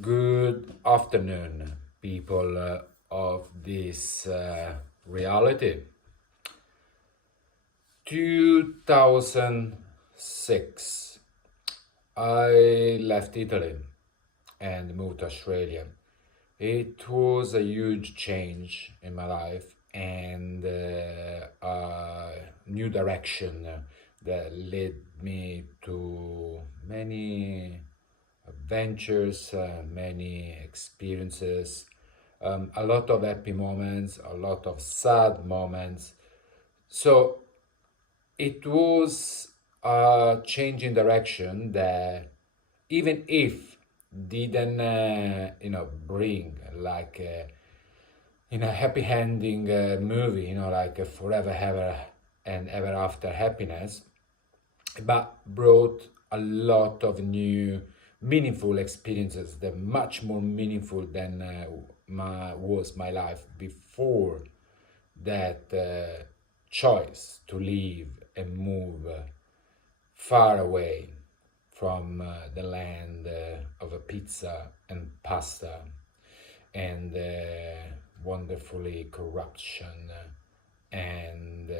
Good afternoon, people of this reality. 2006, I left Italy and moved to Australia. It was a huge change in my life and a new direction that led me to many adventures, many experiences, a lot of happy moments, a lot of sad moments. So it was a change in direction that, even if didn't bring like in a happy ending movie, like a forever ever and ever after happiness, but brought a lot of new meaningful experiences that much more meaningful than my life before that choice to leave and move far away from the land of a pizza and pasta and wonderfully corruption and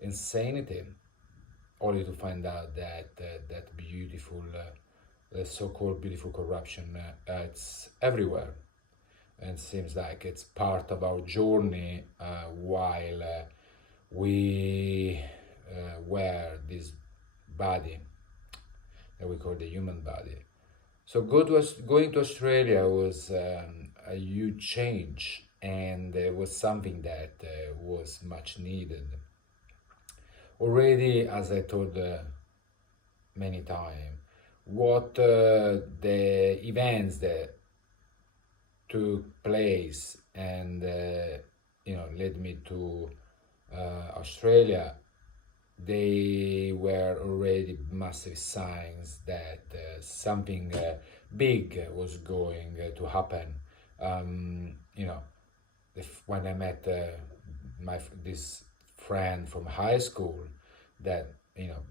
insanity, only to find out that that beautiful, the so-called beautiful corruption, it's everywhere, and seems like it's part of our journey while we wear this body that we call the human body. So going to Australia was a huge change, and it was something that was much needed. Already, as I told many times, what the events that took place and led me to Australia, they were already massive signs that something big was going to happen. When I met this friend from high school that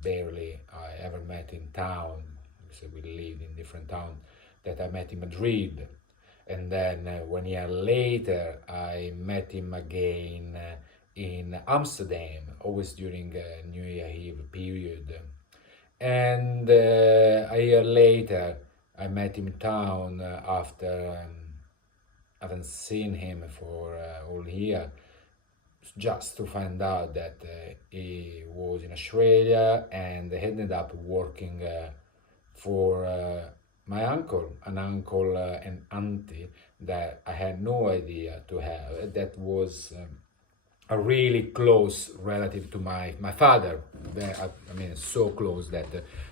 barely I ever met in town, because we lived in different towns, that I met in Madrid, and then 1 year later I met him again in Amsterdam, always during New Year Eve period, and a year later I met him in town after I haven't seen him for all year, just to find out that he was in Australia and ended up working for my uncle, an uncle and auntie that I had no idea to have. That was a really close relative to my father. I mean, so close that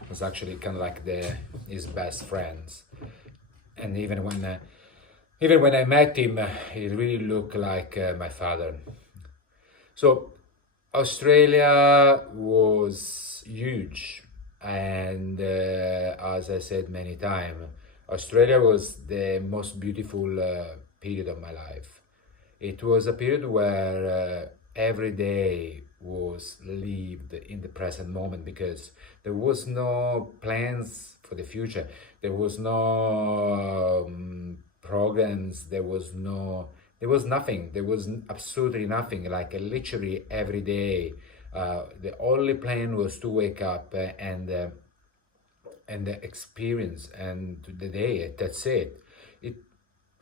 was actually kind of like his best friends. And even when I met him, he really looked like my father. So Australia was huge, and as I said many times, Australia was the most beautiful period of my life. It was a period where every day was lived in the present moment, because there was no plans for the future. There was no programs. There was nothing. There was absolutely nothing. Like literally every day, the only plan was to wake up and the experience and the day. That's it. It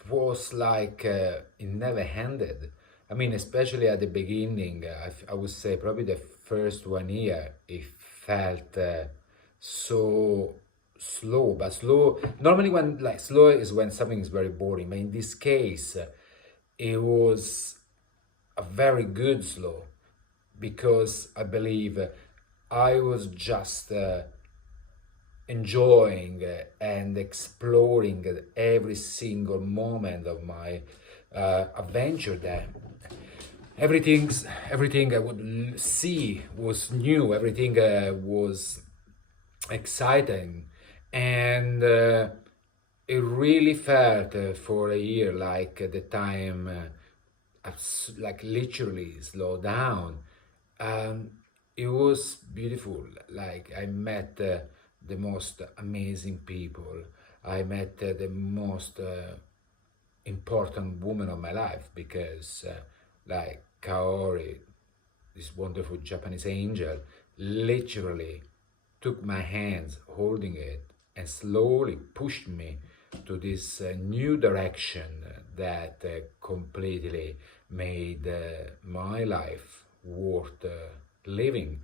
was like it never ended. I mean, especially at the beginning, I would say probably the first 1 year, it felt so slow. But slow, normally when like slow is when something is very boring. But in this case, it was a very good slow, because I believe I was just enjoying and exploring every single moment of my adventure there. Everything I would see was new. Everything was exciting, and it really felt for a year like the time like literally slow down. um, it was beautiful. Like I met the most amazing people. I met the most important woman of my life, because like Kaori, this wonderful Japanese angel, literally took my hands holding it and slowly pushed me to this new direction that completely made my life worth living.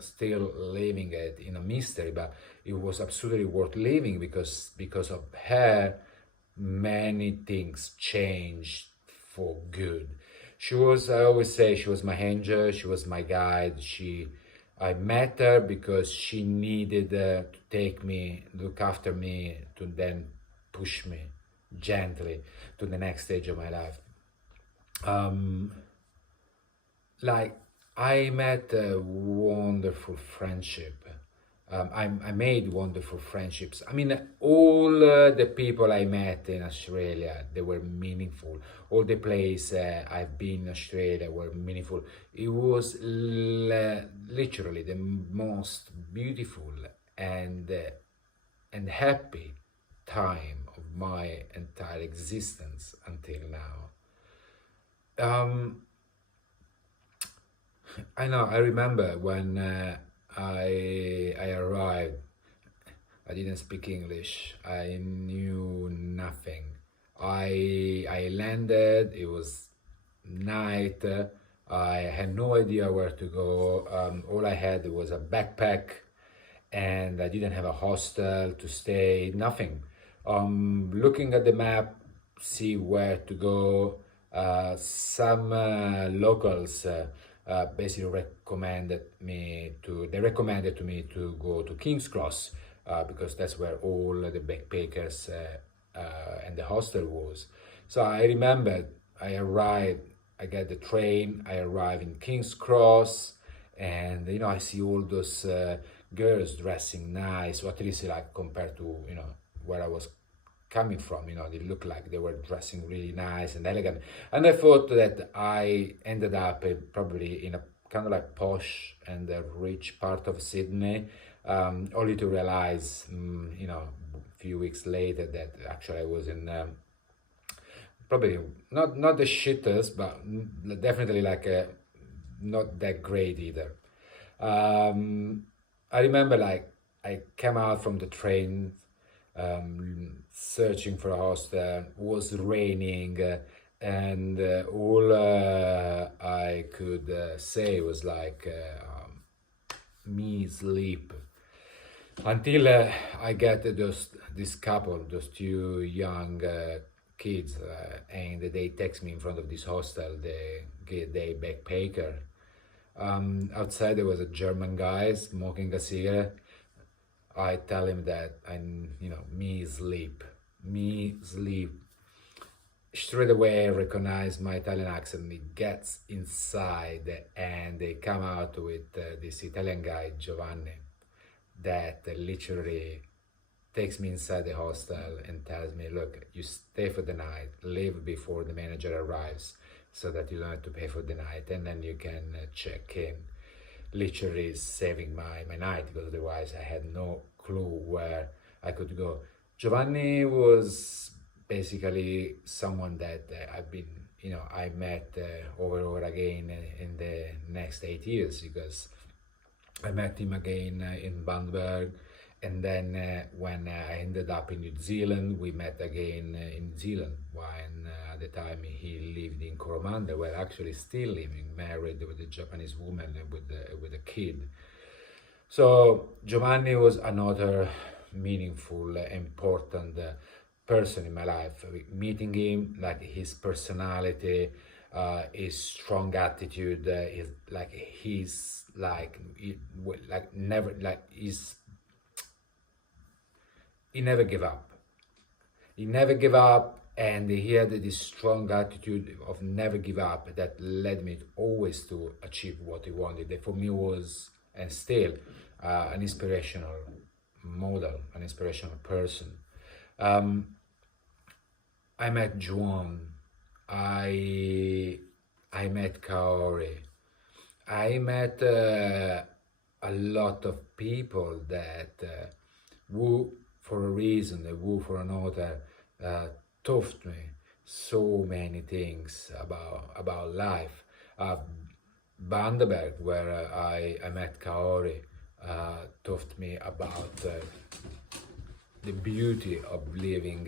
Still living it in a mystery, but it was absolutely worth living, because of her many things changed for good. She was, I always say, she was my angel, she was my guide. I met her because she needed to take me, look after me, to then push me gently to the next stage of my life. Um, like I met a wonderful friendship. I made wonderful friendships. I mean, all the people I met in Australia, they were meaningful. All the places I've been in Australia were meaningful. It was literally the most beautiful and and happy time of my entire existence until now. Um, I know. I remember when I arrived. I didn't speak English. I knew nothing. I landed. It was night. I had no idea where to go. All I had was a backpack, and I didn't have a hostel to stay. Nothing. Looking at the map, see where to go. Some locals basically recommended to me to go to King's Cross, because that's where all the backpackers and the hostel was. So I remember I arrived, I get the train, I arrive in King's Cross, and I see all those girls dressing nice, or at least like compared to where I was coming from. They looked like they were dressing really nice and elegant, and I thought that I ended up probably in a kind of like posh and rich part of Sydney, only to realize, a few weeks later, that actually I was in probably not the shittest, but definitely like not that great either. I remember like I came out from the train, searching for a hostel. It was raining, and all I could say was like, me sleep, until I get this couple, those two young kids, and they text me in front of this hostel. They backpacker. Outside there was a German guy smoking a cigarette. I tell him that me sleep. Straight away recognize my Italian accent. He gets inside, and they come out with this Italian guy Giovanni, that literally takes me inside the hostel and tells me, look, you stay for the night, leave before the manager arrives, so that you don't have to pay for the night, and then you can check in. Literally saving my night, because otherwise I had no clue where I could go. Giovanni was basically someone that I met over and over again in the next 8 years, because I met him again in Bamberg, and then when I ended up in New Zealand, we met again in New Zealand, when at the time he lived in Coromandel, where actually still living, married with a Japanese woman with a kid. So Giovanni was another meaningful, important person in my life. Meeting him, like his personality, his strong attitude, his like he's like never like he never gave up. He never gave up, and he had this strong attitude of never give up that led me always to achieve what he wanted. That for me was, and still, an inspirational model, an inspirational person. Um, I met Juan. I met Kaori. I met a lot of people that who for a reason, a woo for another, taught me so many things about life. Bandaberg, where I met Kaori, taught me about the beauty of living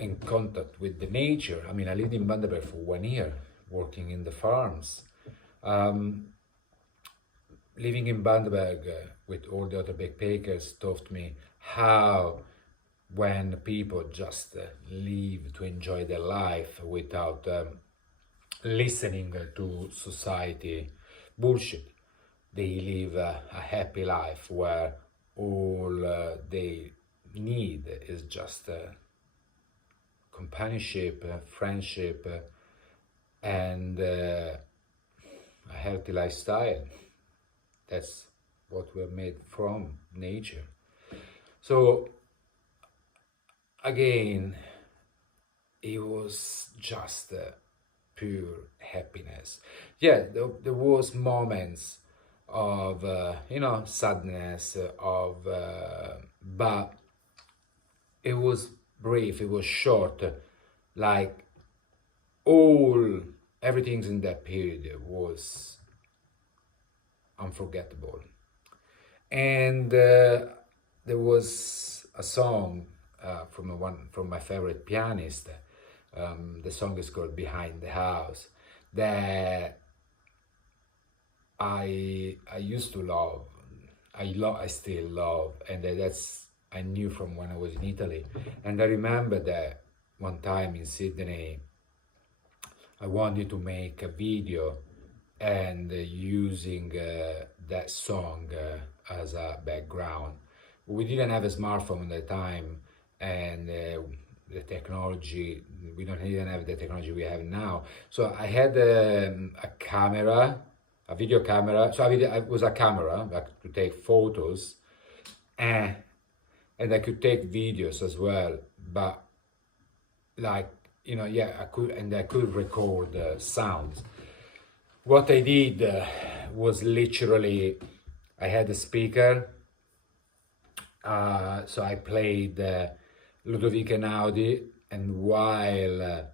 in contact with the nature. I mean, I lived in Bandaberg for 1 year, working in the farms. Living in Bandaberg with all the other backpackers taught me how, when people just live to enjoy their life without listening to society bullshit, they live a happy life where all they need is just companionship, friendship, and a healthy lifestyle. That's what we're made from, nature. So again, it was just pure happiness. Yeah, there was moments of sadness, but it was brief, it was short. Like everything in that period was unforgettable. And there was a song from my favorite pianist. The song is called "Behind the House," that I used to love. I still love, and that's I knew from when I was in Italy. And I remember that one time in Sydney, I wanted to make a video and using that song as a background. We didn't have a smartphone at the time, and the technology, we don't even have the technology we have now. So I had a camera, a video camera. So it was a camera like, to take photos, and I could take videos as well. But like, I could record sounds. What I did was literally, I had a speaker, so I played Ludovico Einaudi, and while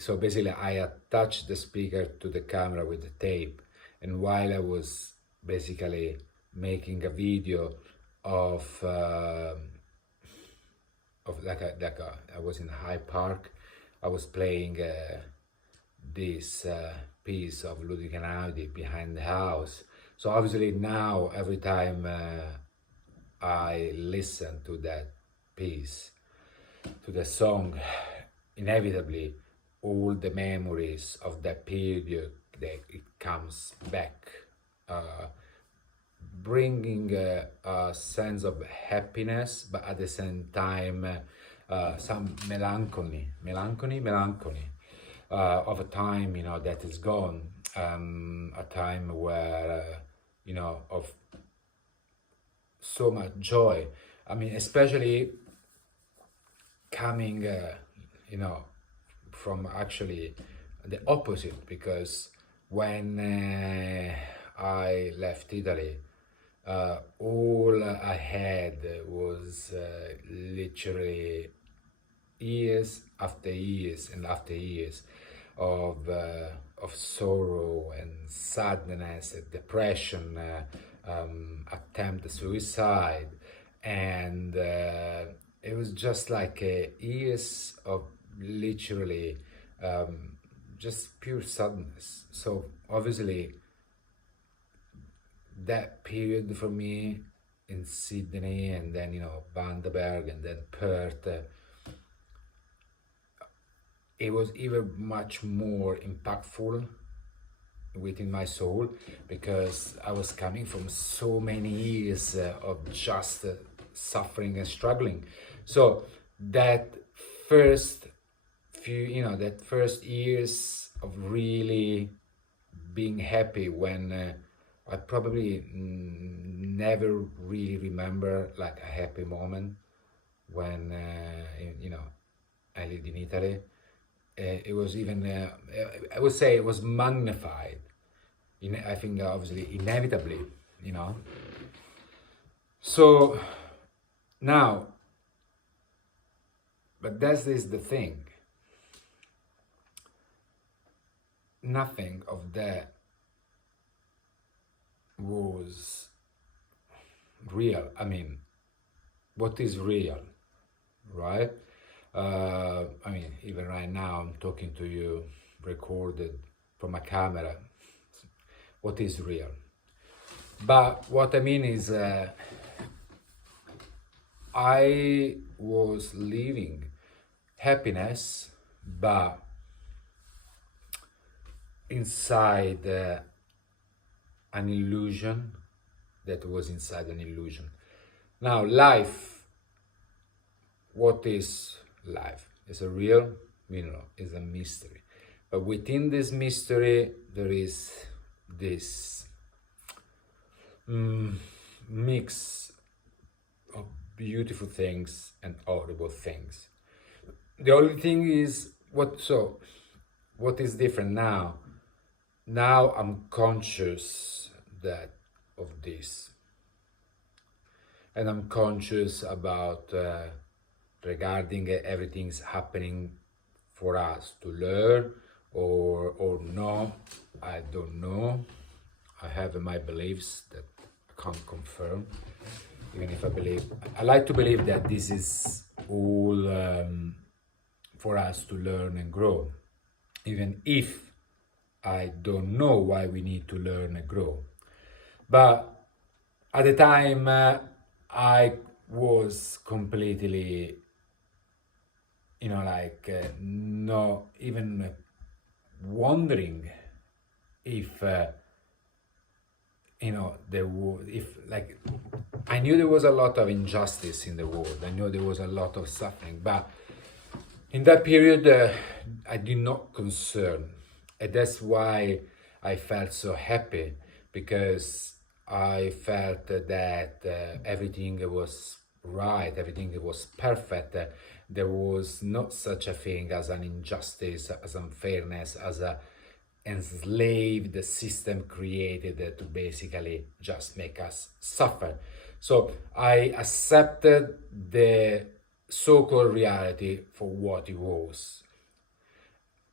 so basically I attached the speaker to the camera with the tape, and while I was basically making a video of I was in Hyde Park, I was playing this piece of Ludovico Einaudi, Behind the House. So obviously now every time I listen to that piece, to the song, inevitably all the memories of that period, it comes back, bringing a sense of happiness, but at the same time some melancholy of a time that is gone, a time where of so much joy. I mean, especially coming from actually the opposite, because when I left Italy, all I had was literally years after years and after years of sorrow and sadness, depression, attempt suicide, and it was just like years of literally just pure sadness. So obviously that period for me in Sydney, and then Bandaberg, and then Perth, it was even much more impactful within my soul, because I was coming from so many years of just suffering and struggling. So that first that first years of really being happy, when I probably never really remember like a happy moment when I lived in Italy. It was even I would say it was magnified. I think obviously inevitably, So Now, but that is the thing. Nothing of that was real. I mean, what is real, right? I mean, even right now, I'm talking to you, recorded from a camera. What is real? But what I mean is, I was living happiness, but inside an illusion that was inside an illusion. Now, life, what is life? Is a real, is a mystery. But within this mystery, there is this mix of beautiful things and horrible things. The only thing is, what is different now? Now I'm conscious of this, and I'm conscious about regarding everything's happening for us to learn or no. I don't know. I have my beliefs that I can't confirm. Even if I like to believe that this is all for us to learn and grow, even if I don't know why we need to learn and grow. But at the time, I was completely, not even wondering if, I knew there was a lot of injustice in the world. I knew there was a lot of suffering, but in that period, I did not concern. And that's why I felt so happy, because I felt that everything was right, everything was perfect. There was not such a thing as an injustice, as unfairness, as a enslaved system created to basically just make us suffer. So I accepted the so-called reality for what it was,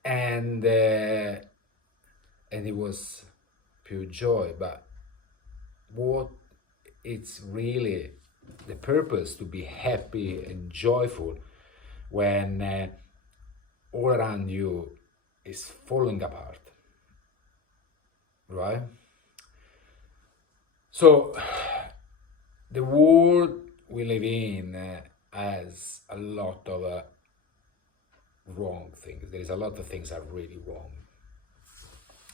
and it was pure joy. But what it's really the purpose to be happy and joyful when all around you is falling apart, right? So the world we live in has a lot of wrong things. There is a lot of things that are really wrong,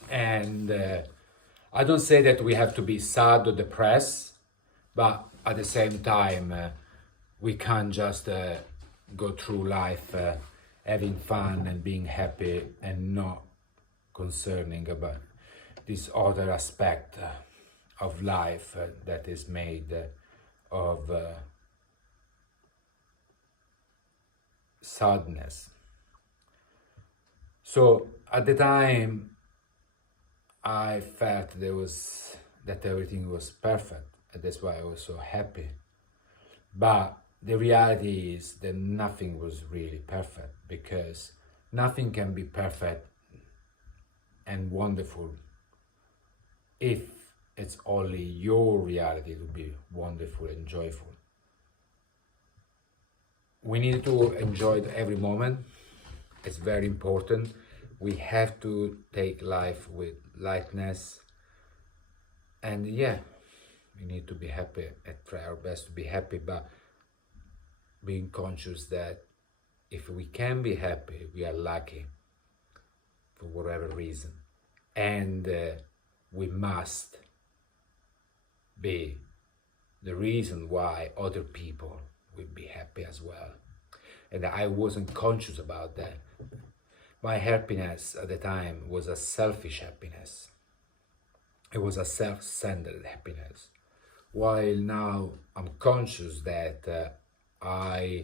and I don't say that we have to be sad or depressed, but at the same time, we can't just go through life having fun and being happy and not concerning about this other aspect of life that is made of sadness. So at the time, I felt that everything was perfect, and that's why I was so happy. But the reality is that nothing was really perfect, because nothing can be perfect and wonderful if it's only your reality to be wonderful and joyful. We need to enjoy every moment. It's very important. We have to take life with lightness, and we need to be happy and try our best to be happy, but being conscious that if we can be happy, we are lucky for whatever reason, and we must be the reason why other people will be happy as well. And I wasn't conscious about that. My happiness at the time was a selfish happiness. It was a self-centered happiness. While now I'm conscious that I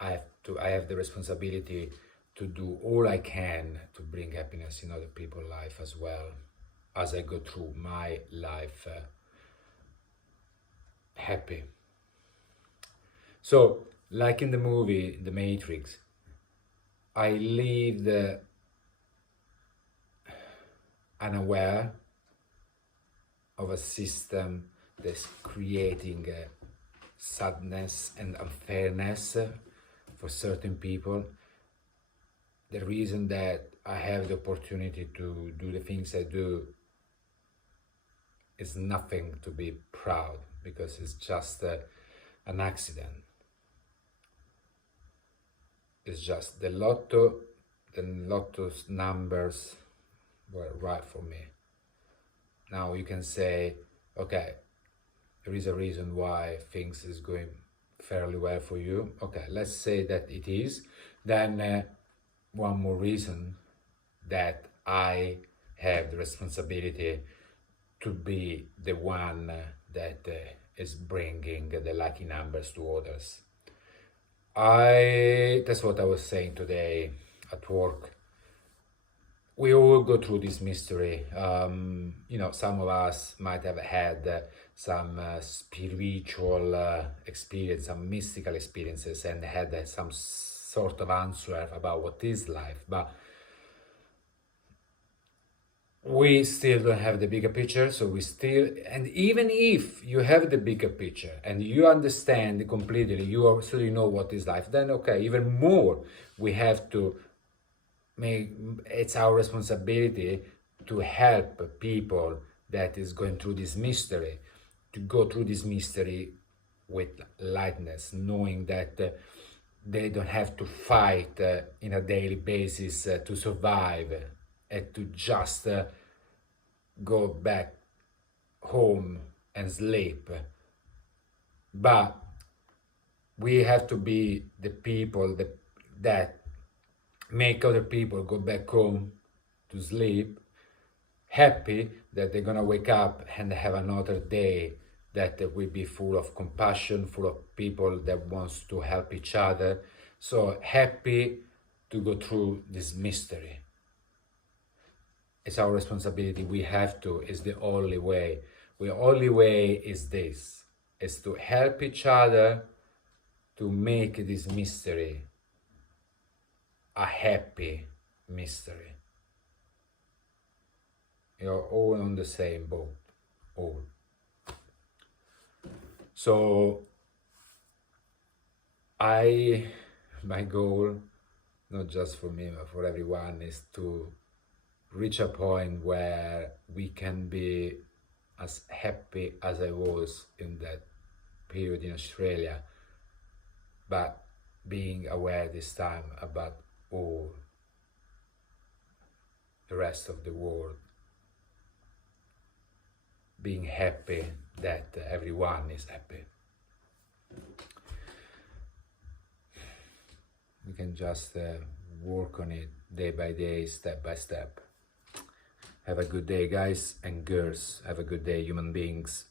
have the responsibility to do all I can to bring happiness in other people's life as well, as I go through my life happy. So, like in the movie The Matrix, I lived unaware of a system that's creating sadness and unfairness for certain people. The reason that I have the opportunity to do the things I do is nothing to be proud, because it's just an accident. It's just the lotto's numbers were right for me. Now you can say, okay, there is a reason why things is going fairly well for you. Okay, let's say that it is. Then one more reason that I have the responsibility to be the one that is bringing the lucky numbers to others. That's what I was saying today at work. We all go through this mystery. Some of us might have had some spiritual experience, some mystical experiences, and had some sort of answer about what is life. But we still don't have the bigger picture, so and even if you have the bigger picture and you understand completely, you absolutely know what is life, then okay, even more we have to it's our responsibility to help people that is going through this mystery, to go through this mystery with lightness, knowing that they don't have to fight in a daily basis to survive, and to just go back home and sleep. But we have to be the people that make other people go back home to sleep, happy that they're gonna wake up and have another day that will be full of compassion, full of people that wants to help each other. So happy to go through this mystery. It's our responsibility. We have to. It's the only way. The only way is this, is to help each other to make this mystery a happy mystery. You're all on the same boat, all. So my goal, not just for me, but for everyone, is to reach a point where we can be as happy as I was in that period in Australia, but being aware this time about all the rest of the world, being happy that everyone is happy. We can just work on it day by day, step by step. Have a good day, guys and girls. Have a good day, human beings.